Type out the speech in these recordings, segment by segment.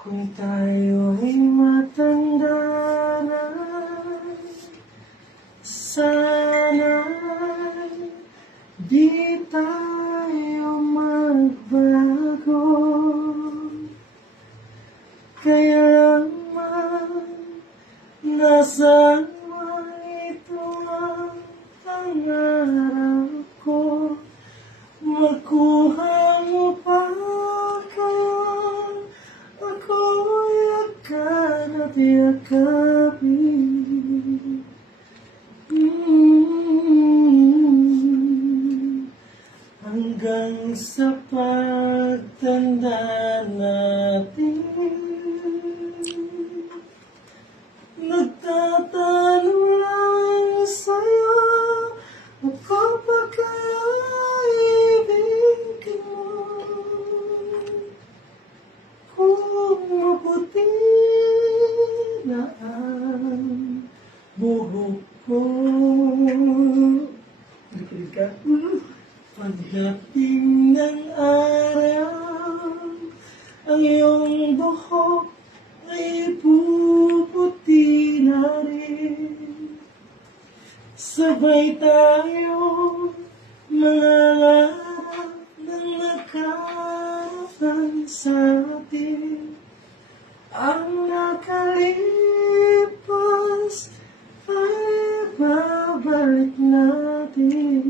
Kung tayo'y matanda na, sana'y di tayo magbago. Kailanman nasaan man ito ang pangarap ko, makuha mo pa kaya ako'y agad at yakapin. Hanggang sa pagtanda natin, nagtatanong lang sa'yo, ako pa kaya ibigin mo? Kung maputi na ang buhok ko, likod ka? Pagdating ng araw, ang iyong buhok ay puputi na rin. Sabay tayo mangarap ng nakaraan sa atin. Ang nakalipas ay babalik natin.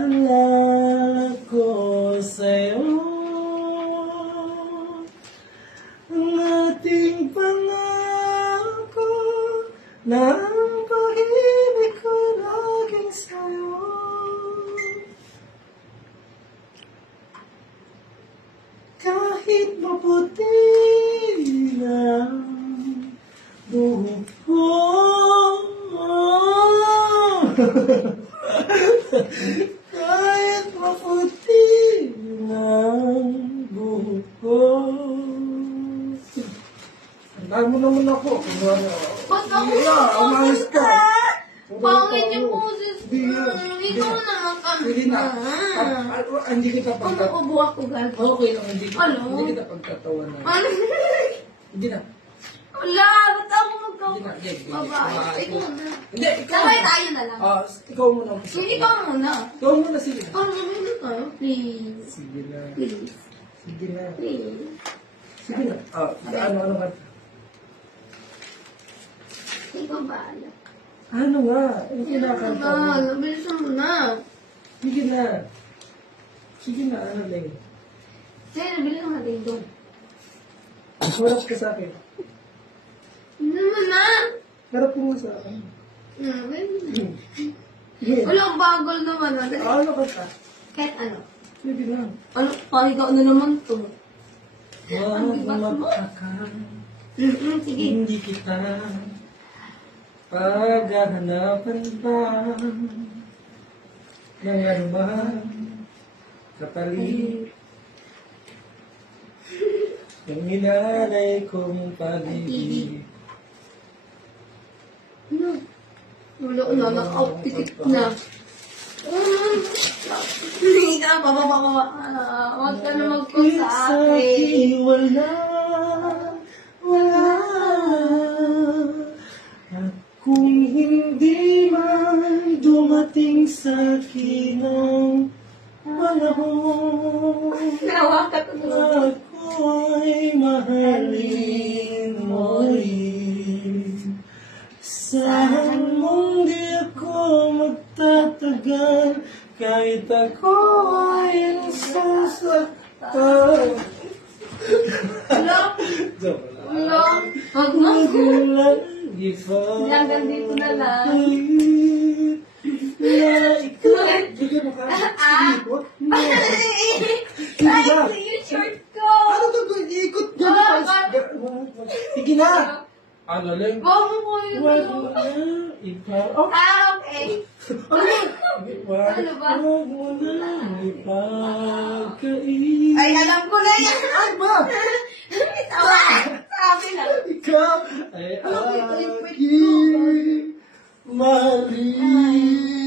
Ipapaalala ko sa'yo ang ating pangako na ang pag-ibig ko laging sa'yo. Kahit maputi na buhok ko, kahit maputi ng buhok ko. Tandaan mo naman ako. Ba't ako umayos ka. Pangit yung poses ko. Ikaw na ang Hindi na. Hindi kita pagkatawa. Kung ubo ako gagawin. Okay lang, hindi Ano? kita pagkatawa na. Ano? Hindi na. Wala, ba't ako Hindi na. Baba, ikaw na. Hindi, ikaw. Sabay tayo na lang. Ikaw muna. Hindi ka muna. Ikaw muna, sige na. Ano naman na tayo? Please. Sige na. Please. Sige na. Please. Sige na. Ano ka? Ikaw bahala. Ano nga? Ang Ikaw kinakanta mo. bahala. Bilisan mo na. Sige na. Sige na, ano lang. Sige, nabilisan natin doon. Harap ka sa akin. Hindi naman na. Harap mo sa akin. Yeah. Wala, bagol naman. Ano ka ta? Kahit ano. Sige na. Ano, pahiga na naman to. Huwag magkaka. Sige. Hindi kita paghahanapan ba ng anuman kapalit yung inalay kong pag-ibig. Ano? Wala ko na, naka-out-ticket na. Hindi ka, bababa. Huwag ka na mag-call sa akin. Wala. At kung hindi man dumating sa akin ang panahon, Nawakat ko na. ako'y mahalin mo rin. Saan mong di ako magtatagal, kahit ako ay nasasaktan. Hello? Joke lang. Hello? Huwag mo. Lagi pa Hanggang dito na lang. na ikaw. Bigyan mo ka. Ikot? Ay, yung short ko. Ano to? Ikot. Sige na. Ano lang? Huwag mo ko yun. Wag mo na. Ikaw. Oh. Okay. Ano ba? Wag mo na. Ipagkain. Ay, alam ko na yan. Ay ba? Tawa. Sabi lang. Ikaw ay aking mahalin.